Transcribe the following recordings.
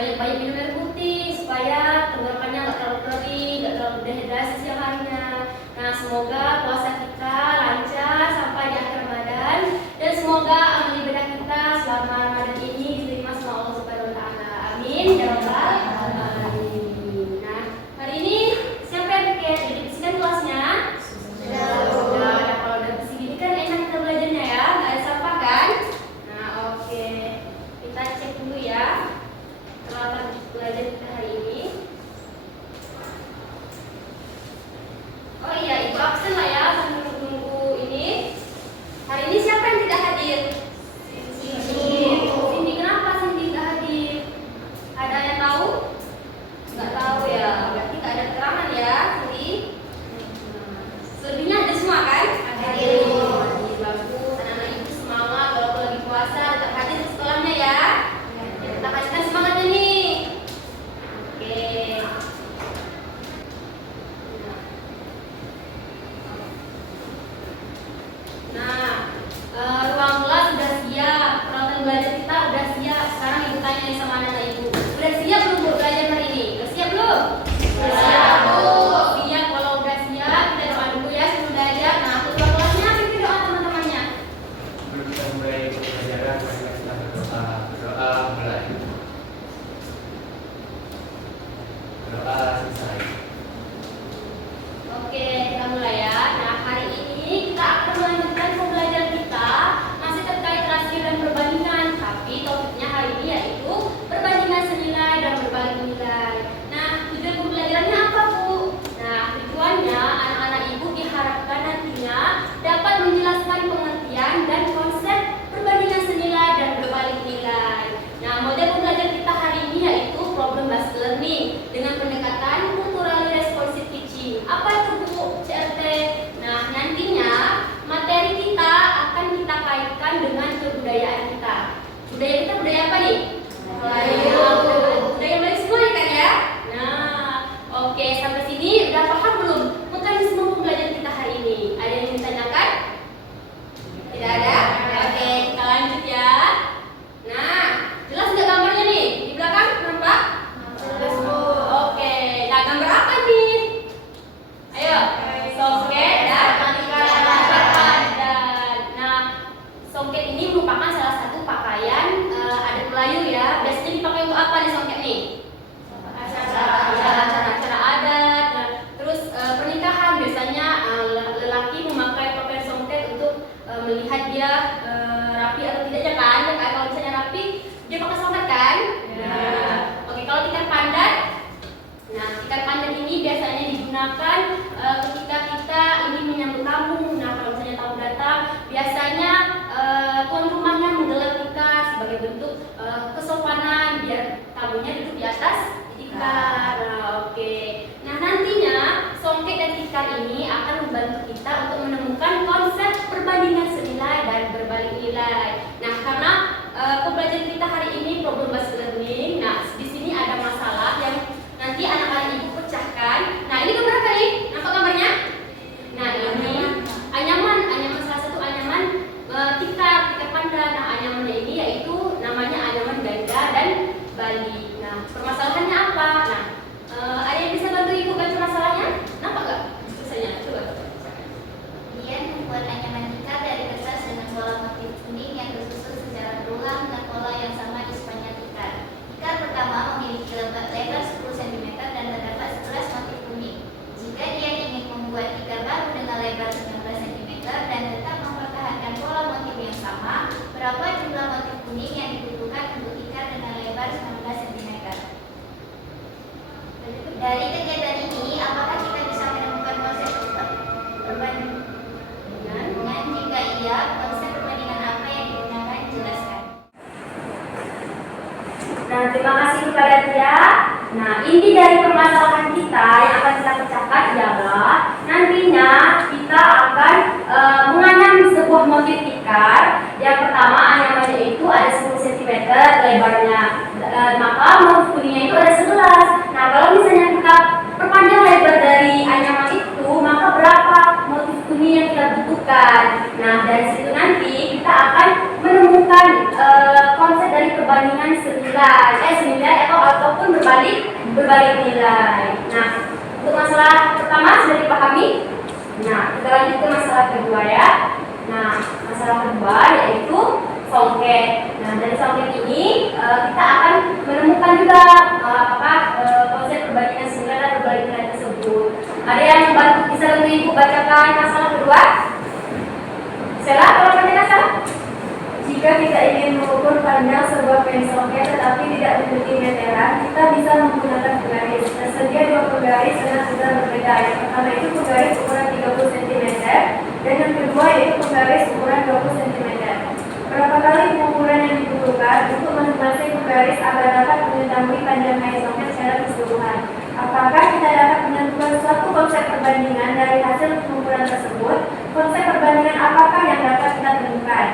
banyak-banyak minum air putih supaya tenggorokannya nggak terlalu kering, nggak terlalu dehidrasi siang harinya. Nah, semoga puasa kita lancar sampai di akhir Ramadan, dan semoga amal ibadah kita selama Ramadan ini diterima sama Allah Subhanahu wa taala. Amin ya rabbal alamin. Nah, hari ini siapa yang didiskusikan kelasnya? Sudah. Nah, kalau udah bersih gini kan enak kita belajarnya ya, nggak ada sampah kan? Nah, oke. Kita cek dulu ya peralatan belajar kita hari ini. Oh iya, Ibu absen lah ya sambil menunggu ini. Hari ini siapa yang tidak hadir? Cindy. Kenapa Cindy tidak hadir? Ada yang tahu? Nggak tahu ya. Berarti nggak ada keterangan ya, Cindy. Selebihnya ada semua kan? Hadir. Bagus. Anak-anak ibu semangat walaupun lagi puasa tetap hadir di sekolahnya ya. Kita kasihkan semangatnya nih. Oke. Nah, ruang kelas sudah siap, peralatan belajar kita udah siap. Sekarang ibu tanya nih sama anak ibu, udah siap belum Bu belajar hari ini? Udah siap belum? Udah siap Bu. Siap, kalau udah siap kita doa dulu ya sebelum belajar. Nah, ketua kelasnya pimpin doa teman-temannya. Sebelum kita mulai pelajaran, mari kita berdoa. Berdoa mulai. Berdoa selesai. Oke, kita mulai ya. Nah, hari ini kita akan melanjutkan pembelajaran kita masih terkait rasio dan perbandingan, tapi topiknya hari ini yaitu perbandingan senilai dan berbalik nilai. Nah, tujuan pembelajarannya apa Bu? Nah, tujuannya anak-anak ibu diharapkan nantinya dapat menjelaskan pengertian dan konsep perbandingan senilai dan berbalik nilai. Nah, model pembelajaran kita hari ini yaitu problem based learning dengan pendekatan culturally responsive teaching. Apa itu Bu? CRT. Nah, nantinya materi kita akan kita kaitkan dengan kebudayaan kita. Budaya kita budaya apa nih? Budaya Melayu semua kan ya? Nah, oke, sampai sini udah paham belum mekanisme pembelajaran kita hari ini? Ada yang ditanyakan? Tidak ada? Oke, kita lanjut ya. Nah, jelas nggak gambarnya nih? Di belakang nampak? Jelas Bu. Oke, nah gambar apa nih? Ayo, songket dan padan. Nah, songket ini merupakan salah satu pakaian adat Melayu ya. Biasanya dipakai untuk apa nih songket nih? Acara-acara adat. Nah, terus pernikahan biasanya lelaki memakai pakaian songket untuk melihat dia rapi atau tidaknya kan? Ya kan? Kalau misalnya rapi, dia pakai songket kan? Nah, oke, kalau tikar pandan. Nah, tikar pandan ini biasanya digunakan ketika kita ingin menyambut tamu. Nah, kalau misalnya tamu datang, biasanya tuan rumahnya menggelar tikar sebagai bentuk kesopanan biar tamunya duduk di atas tikar. Nah, oke. Nah, nantinya songket dan tikar ini akan membantu kita untuk menemukan konsep perbandingan senilai dan berbalik nilai. Nah, karena pembelajaran kita hari ini problem based learning. Nah, di sini ada masalah yang nanti anak-anak ibu pecahkan. Nah, ini gambar apa nih? Nampak gambarnya? Nah, ini anyaman salah satu anyaman tikar pandan. Nah, anyamannya ini yaitu namanya anyaman ganda dan balik. Nah, permasalahannya apa? Nah, ada yang bisa bantu ibu baca masalahnya? Nampak nggak tulisannya? Coba. Dia membuat anyaman tikar dari kertas dengan pola motif kuning yang tersusun secara berulang dengan pola yang sama di sepanjang tikar. Tikar pertama memiliki lebar 10 cm dan terdapat 11 motif kuning. Jika dia ingin membuat tikar baru dengan lebar 19 cm dan tetap mempertahankan pola motif yang sama, berapa jumlah motif kuning yang dibutuhkan untuk tikar dengan lebar 19 cm? Dari kegiatan ini, apakah kita bisa menemukan konsep perbandingan? Jika iya, konsep perbandingan apa yang digunakan? Jelaskan. Nah, terima kasih kepada Tia. Nah, inti dari permasalahan kita yang akan kita pecahkan ialah nantinya kita akan menganyam sebuah motif tikar. Yang pertama, anyamannya itu ada 10 cm lebarnya, maka motif kuningnya itu ada 11. Nah, kalau misalnya kita perpanjang lebar dari anyaman itu, maka berapa motif kuning yang kita butuhkan? Nah, dari situ nanti kita akan menemukan konsep dari perbandingan senilai atau berbalik nilai. Nah, untuk masalah pertama sudah dipahami. Nah, kita lanjut ke masalah kedua ya. Nah, masalah kedua yaitu songket. Nah, dari songket ini kita akan menemukan juga apakah konsep perbandingan senilai dan berbalik nilai tersebut. Ada yang bisa bantu Ibu bacakan masalah kedua? Sela, kalau bacakan Sela? Jika kita ingin mengukur panjang sebuah pensongket tetapi tidak memiliki meteran, kita bisa menggunakan penggaris. Tersedia dua penggaris dengan ukuran berbeda. Yang pertama itu penggaris ukuran 30 cm dan yang kedua yaitu penggaris ukuran 20 cm. Berapa kali pengukuran yang dibutuhkan untuk masing-masing penggaris agar dapat mengetahui panjang pensongket secara keseluruhan? Apakah kita dapat menentukan suatu konsep perbandingan dari hasil pengukuran tersebut? Konsep perbandingan apakah yang dapat kita temukan?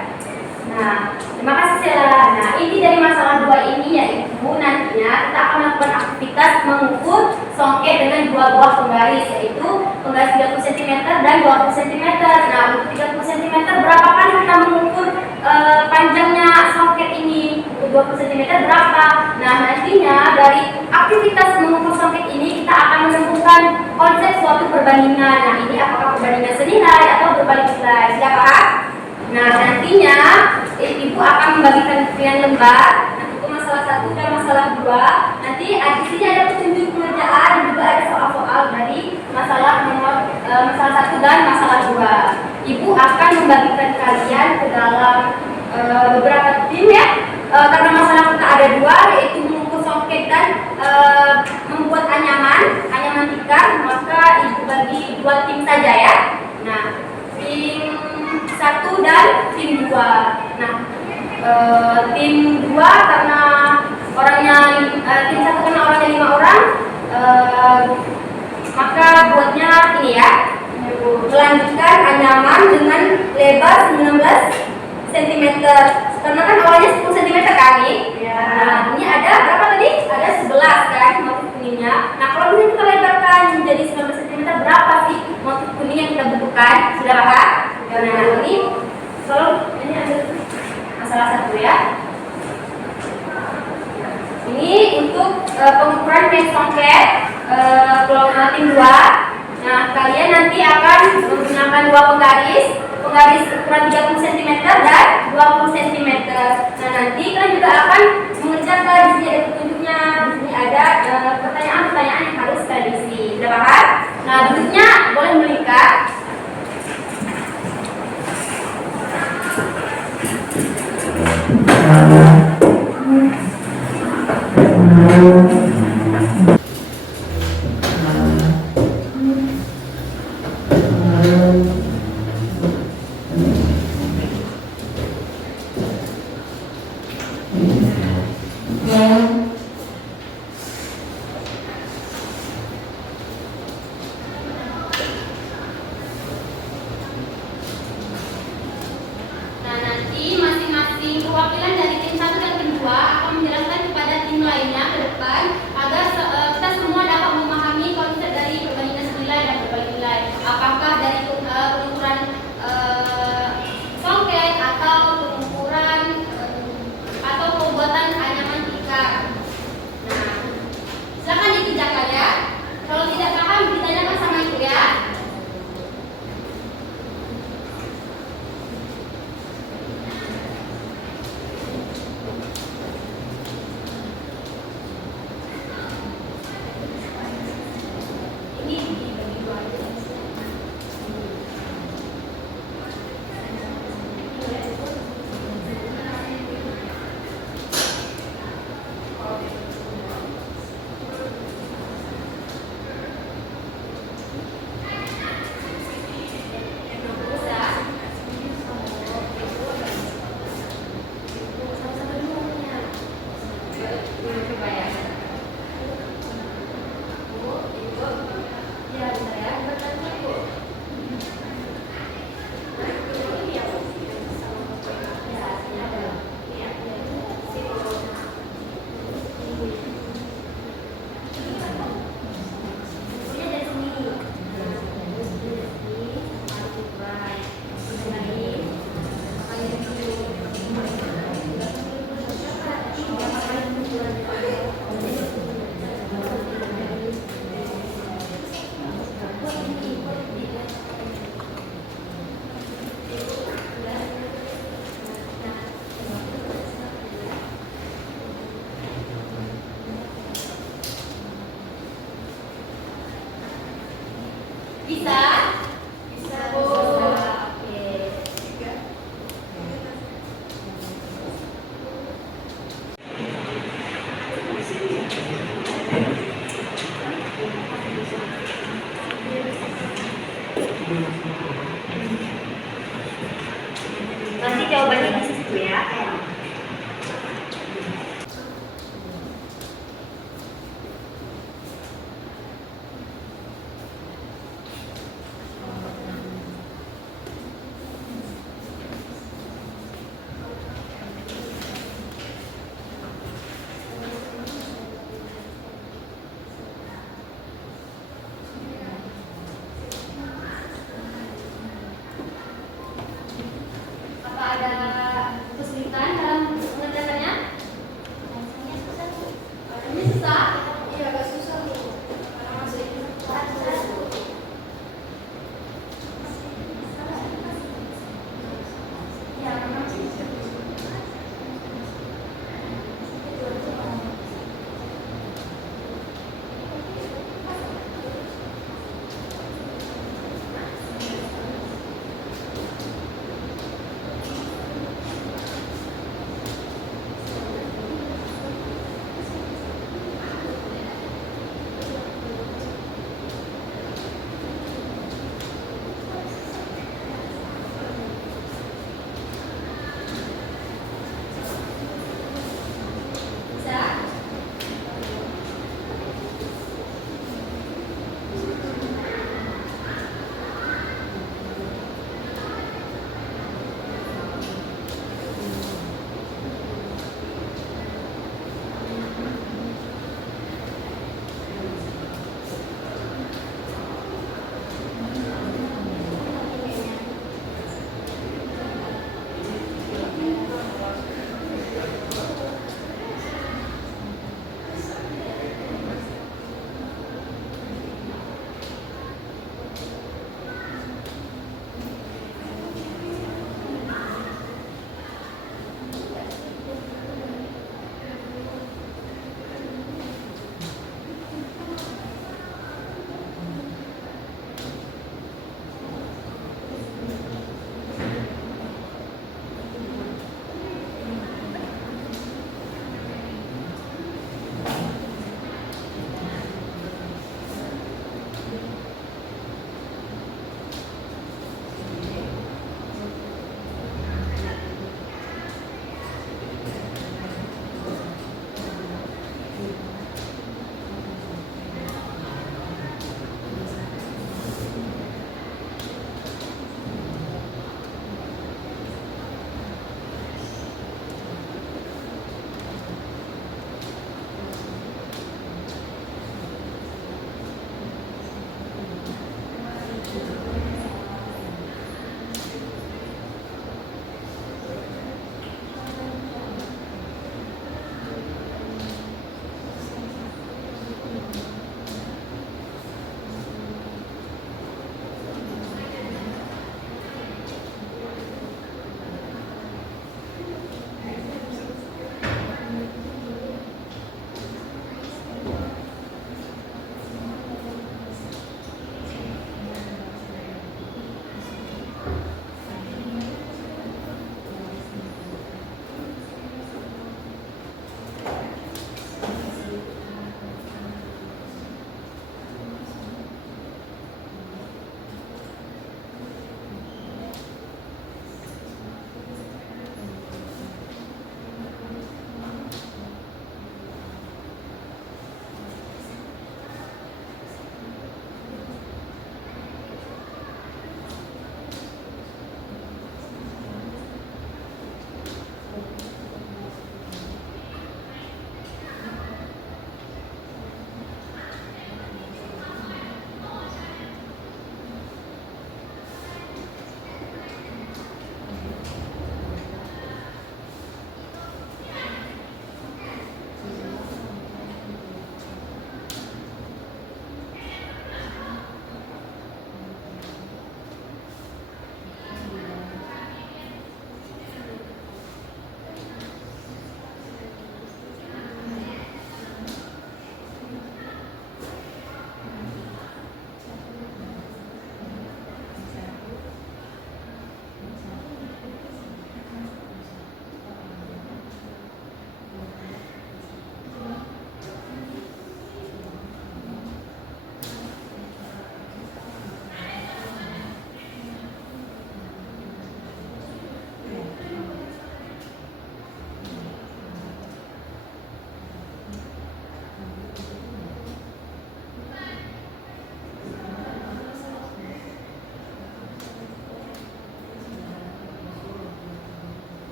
Nah, terima kasih Sela. Nah, inti dari masalah dua ini yaitu nantinya kita akan melakukan aktivitas mengukur songket dengan dua buah penggaris, yaitu penggaris 30 cm dan 20 cm. Nah, untuk 30 cm berapa kali kita mengukur panjangnya songket ini? Untuk 20 cm berapa? Nah, nantinya dari aktivitas mengukur songket ini kita akan menemukan konsep suatu perbandingan. Nah, ini apakah perbandingan senilai atau berbalik nilai? Siapa? Nah, nantinya Ibu akan membagikan pilihan lembar untuk masalah 1 dan masalah 2. Nanti di sini ada petunjuk pengerjaan dan juga ada soal-soal dari masalah masalah 1 dan masalah 2. Ibu akan membagikan kalian ke dalam beberapa tim ya. Karena masalah kita ada 2 yaitu mengukur songket dan membuat anyaman tikar, maka Ibu bagi 2 tim saja ya. Nah, tim 1 dan tim 2. Nah, tim 2 karena orangnya tim 1 karena orangnya 5 orang, maka buatnya ini ya, melanjutkan anyaman dengan lebar 19 cm. Karena kan awalnya 10 cm kali. Ya. Nah, ini ada berapa tadi? Ada 11 kan motif kuningnya. Nah, kalau ini kita lebarkan menjadi 19 cm, berapa sih motif kuning yang kita butuhkan? Sudah paham? Nah, ini selalu ini ada masalah 1 ya. Ini untuk pengukuran pensongket kelompok tim 2. Nah, kalian nanti akan menggunakan 2 penggaris ukuran 30 cm dan 20 cm. Nah, nanti kalian juga akan mengerjakan. Di sini ada petunjuknya. Di sini ada pertanyaan-pertanyaan yang harus kalian isi. Sudah paham? Nah, bentuknya boleh melingkar. Nah, nanti masing-masing perwakilan dari tim 1 dan tim 2 akan menjelaskan kepada tim lainnya ke depan agar kita semua dapat memahami konsep dari perbandingan senilai dan berbalik nilai. Apakah dari pengukuran songket atau pengukuran atau pembuatan anyaman tikar. Nah, silakan dikerjakan ya. Kalau tidak paham ditanyakan sama ibu ya.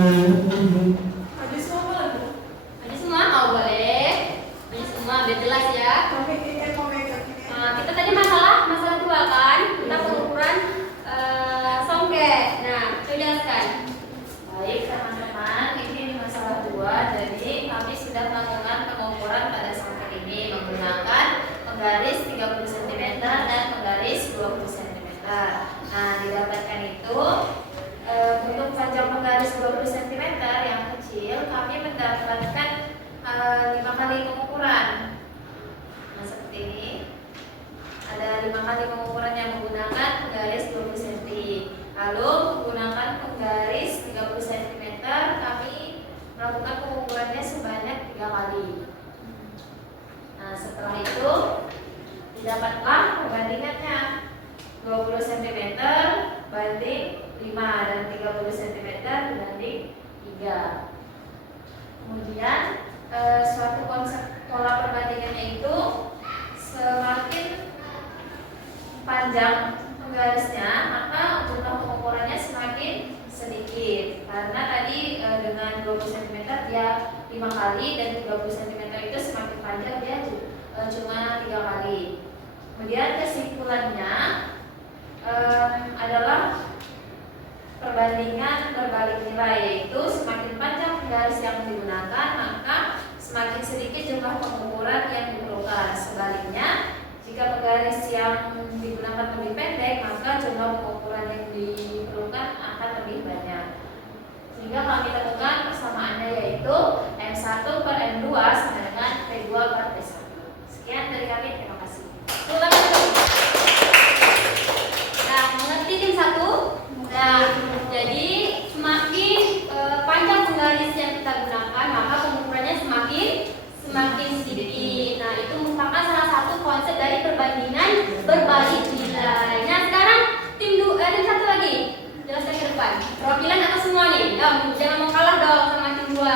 Maju semua boleh Bu? Maju semua? Oh boleh. Maju semua, biar jelas ya. Tapi ini mau megang ini. Nah, kita tadi masalah dua kan, kita pengukuran songket. Nah, coba jelaskan. Baik teman-teman, ini masalah 2. Jadi kami sudah melakukan pengukuran pada songket ini menggunakan penggaris 30 cm dan penggaris 20 cm. Nah, didapatkan itu untuk panjang penggaris 20 cm yang kecil kami mendapatkan 5 kali pengukuran. Nah, seperti ini. Ada 5 kali pengukuran yang menggunakan penggaris 20 cm. Lalu menggunakan penggaris 30 cm kami melakukan pengukurannya sebanyak 3 kali. Nah, setelah itu didapatlah perbandingannya 20 cm banding 5 dan 30 cm dibanding 3. Kemudian suatu konsep pola perbandingannya itu semakin panjang penggarisnya maka jumlah pengukurannya semakin sedikit, karena tadi dengan 20 cm dia 5 kali dan 30 cm itu semakin panjang dia cuma 3 kali. Kemudian kesimpulannya adalah perbandingan berbalik nilai, yaitu semakin panjang penggaris yang digunakan maka semakin sedikit jumlah pengukuran yang diperlukan. Sebaliknya, jika penggaris yang digunakan lebih pendek maka jumlah pengukuran yang diperlukan akan lebih banyak. Sehingga kami temukan persamaannya yaitu M1 per M2 sama dengan P2 per P1. Sekian dari kami, terima kasih. Nah, mengerti tim 1? Nah, jadi semakin panjang penggaris yang kita gunakan, maka pengukurannya semakin sedikit. Nah, itu merupakan salah satu konsep dari perbandingan berbalik nilai. Nah, sekarang tim 1 lagi. Jelaskan ke depan. Perwakilan atas semua nih. Jangan mau kalah dong sama tim 2.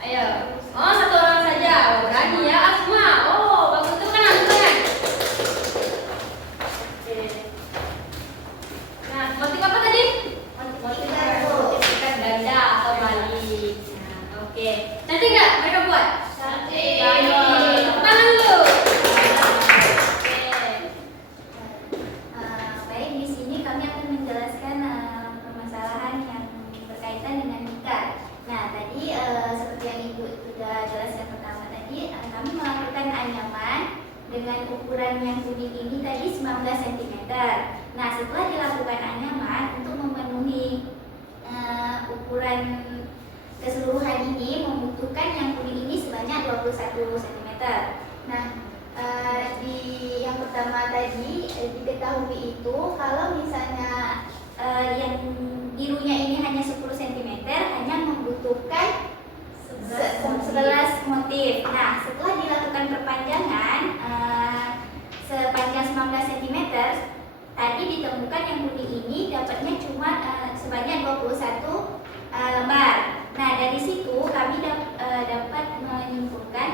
Ayo. Oh, 1 orang saja. Oh, berani ya. Asma. Oh, bagus tuh kan. Oke. Nah, motif apa tadi? Motif ganda atau balik. Nah, oke. Nanti nggak mereka buat? Nanti. Ayo, tepuk tangan dulu. Oke. Baik, di sini kami akan menjelaskan permasalahan yang berkaitan dengan nikah. Nah, tadi seperti yang Ibu sudah jelaskan pertama tadi, kami melakukan anyaman dengan ukuran yang kuning ini tadi 19 cm. Nah, setelah dilakukan anyaman untuk memenuhi ukuran keseluruhan ini membutuhkan yang kuning ini sebanyak 21 cm. Nah, di yang pertama tadi diketahui itu kalau misalnya yang birunya ini hanya 10 cm hanya membutuhkan 11 motif. Nah, setelah dilakukan perpanjangan sepanjang 19 cm tadi ditemukan yang kuning ini dapatnya cuma sebanyak 21 lembar. Nah, dari situ kami dapat menyimpulkan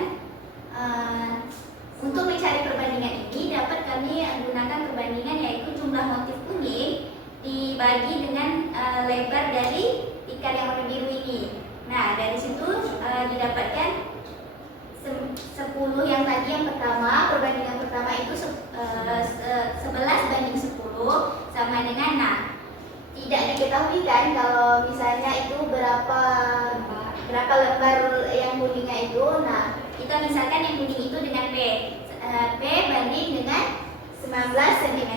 untuk mencari perbandingan ini dapat kami gunakan perbandingan yaitu jumlah motif kuning dibagi dengan lebar dari tikar yang warna biru ini. Nah, dari situ didapatkan 10 yang tadi yang pertama, perbandingan pertama itu 11 banding 10 sama dengan, nah, tidak diketahui kan kalau misalnya itu berapa lembar yang kuningnya itu. Nah, kita misalkan yang kuning itu dengan P banding dengan 19 cm,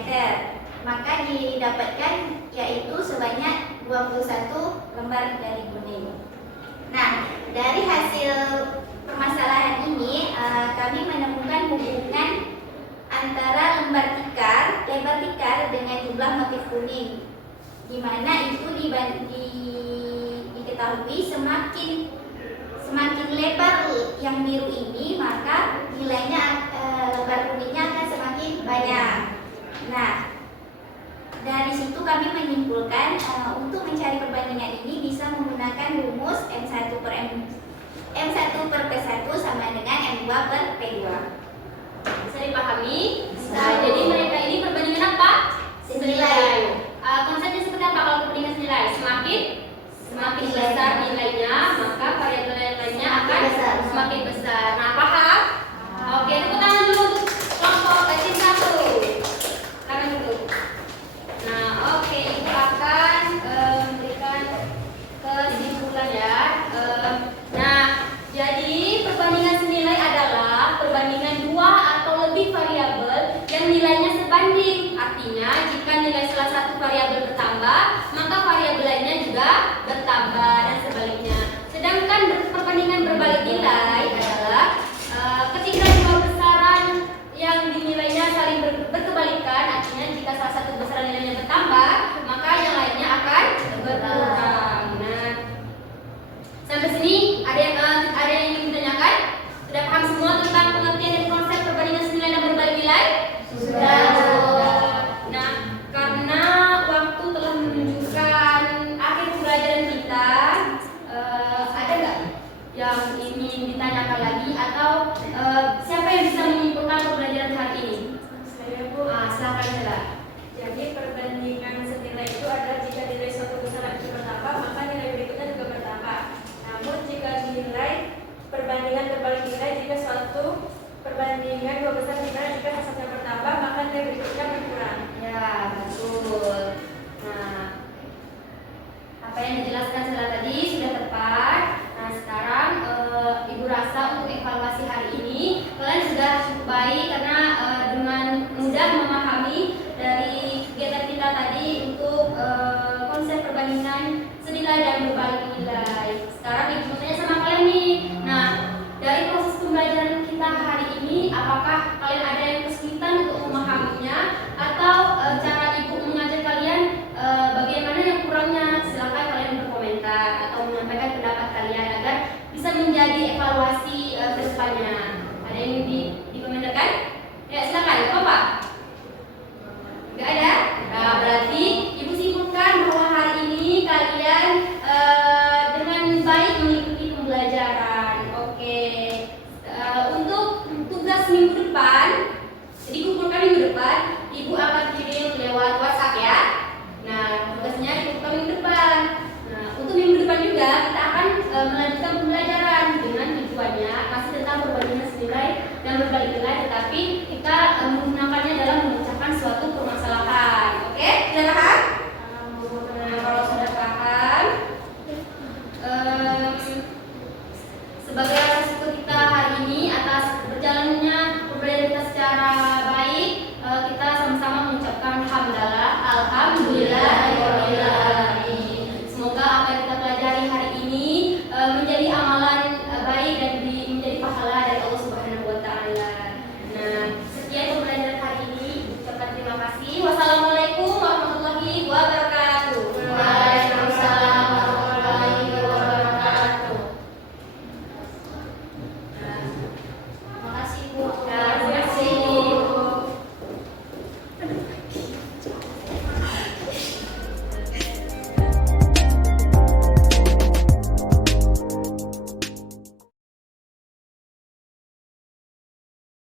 maka didapatkan yaitu sebanyak 21 lembar dari kuning. Nah, dari hasil permasalahan ini kami menemukan hubungan antara lebar tikar dengan jumlah motif kuning, di mana itu diketahui semakin lebar yang biru ini maka nilainya lebar kuningnya akan semakin banyak. Nah, dari situ kami menyimpulkan untuk mencari perbandingan ini bisa menggunakan rumus M1 per P1 sama dengan M2 per P2. Bisa dipahami? Nah, jadi mereka ini perbandingan apa? Senilai. Konsepnya seperti apa kalau perbandingan senilai? Semakin nilai dan berbagi nilai. Sekarang ibu mau tanya sama kalian nih. Nah, dari proses pembelajaran kita hari ini, apakah kalian ada yang kesulitan untuk memahaminya atau cara ibu mengajar kalian bagaimana yang kurangnya? Silakan kalian berkomentar atau menyampaikan pendapat kalian agar bisa menjadi evaluasi ke depannya. Ada yang dikomentarkan? Ya, silakan. Bapak.